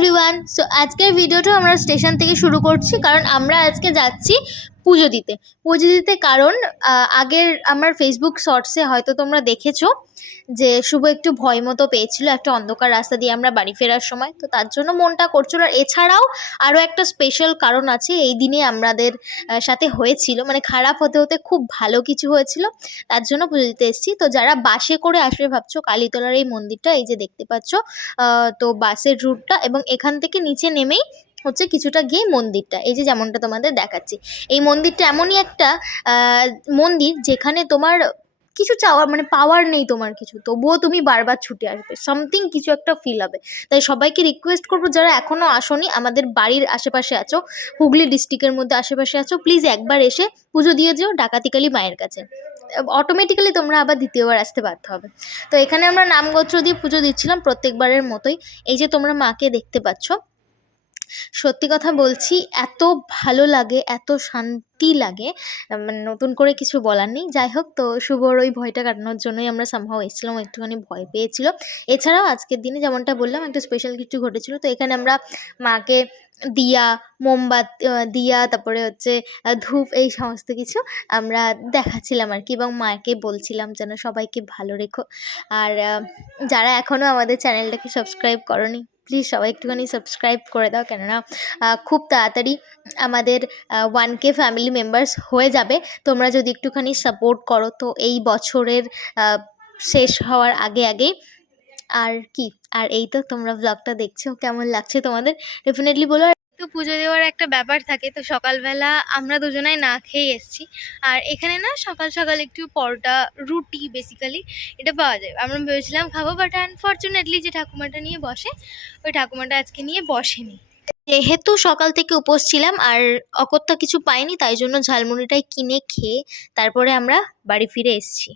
Everyone. So আজকের ভিডিওটা আমরা স্টেশন থেকে শুরু করছি, কারণ আমরা আজকে যাচ্ছি পুজো দিতে। কারণ আগের আমার ফেসবুক শর্টসে হয়তো তোমরা দেখেছো যে শুভ একটু ভয় মতো পেয়েছিল একটা অন্ধকার রাস্তা দিয়ে আমরা বাড়ি ফেরার সময়, তো তার জন্য মনটা করছিল। আর এছাড়াও আরও একটা স্পেশাল কারণ আছে, এই দিনে আমাদের সাথে হয়েছিল, মানে খারাপ হতে হতে খুব ভালো কিছু হয়েছিল, তার জন্য পুজো দিতে এসেছি। তো যারা বাসে করে আসবে ভাবছো, কালীতলার এই মন্দিরটা এই যে দেখতে পাচ্ছ, তো বাসের রুটটা, এবং এখান থেকে নিচে নেমেই হচ্ছে কিছুটা গিয়ে মন্দিরটা, এই যে যেমনটা তোমাদের দেখাচ্ছি। এই মন্দিরটা এমনই একটা মন্দির যেখানে তোমার কিছু চাওয়ার মানে পাওয়ার নেই তোমার কিছু, তবুও তুমি বারবার ছুটে আসবে, সামথিং কিছু একটা ফিল হবে। তাই সবাইকে রিকোয়েস্ট করবো, যারা এখনও আসোনি, আমাদের বাড়ির আশেপাশে আছো, হুগলি ডিস্ট্রিক্টের মধ্যে আশেপাশে আছো, প্লিজ একবার এসে পুজো দিয়ে যেও ডাকাতিকালী মায়ের কাছে। অটোমেটিক্যালি তোমরা আবার দ্বিতীয়বার আসতে বাধ্য হবে। তো এখানে আমরা নামগোত্র দিয়ে পুজো দিচ্ছিলাম প্রত্যেকবারের মতোই। এই যে তোমরা মাকে দেখতে পাচ্ছ, সত্যি কথা বলছি এত ভালো লাগে, এত শান্তি লাগে, মানে নতুন করে কিছু বলার নেই। যাই হোক, তো শুভর ওই ভয়টা কাটানোর জন্যই আমরা সামহাও এসেছিলাম, একটুখানি ভয় পেয়েছিল। এছাড়াও আজকের দিনে যেমনটা বললাম একটা স্পেশাল কিছু ঘটেছিল। তো এখানে আমরা মাকে দিয়া, মোমবাতি, দিয়া, তারপরে হচ্ছে ধূপ, এই সমস্ত কিছু আমরা দেখাচ্ছিলাম আর কি, এবং মাকে বলছিলাম যেন সবাইকে ভালো রেখো। আর যারা এখনও আমাদের চ্যানেলটাকে সাবস্ক্রাইব করোনি, প্লিজ সবাই একটুখানি সাবস্ক্রাইব করে দাও, কেননা খুব তাড়াতাড়ি আমাদের 1K ফ্যামিলি মেম্বার্স হয়ে যাবে। তোমরা যদি একটুখানি সাপোর্ট করো, তো এই বছরের শেষ হওয়ার আগে আগেই। আর কি, আর এই তো তোমরা ব্লগটা দেখছো, কেমন লাগছে তোমাদের ডেফিনেটলি বলো। একটু পুজো দেওয়ার একটা ব্যাপার থাকে, তো সকালবেলা আমরা দুজনাই না খেয়ে এসেছি। আর এখানে না সকাল সকাল একটু পরোটা, রুটি বেসিক্যালি এটা পাওয়া যায়। আমরা ভেবেছিলাম খাবো, বাট আনফর্চুনেটলি যে ঠাকুমাটা নিয়ে বসে, ওই ঠাকুমাটা আজকে নিয়ে বসেনি। যেহেতু সকাল থেকে উপোস ছিলাম আর অকথ্য কিছু পাইনি, তাই জন্য ঝালমুড়িটাই কিনে খেয়ে তারপরে আমরা বাড়ি ফিরে এসেছি।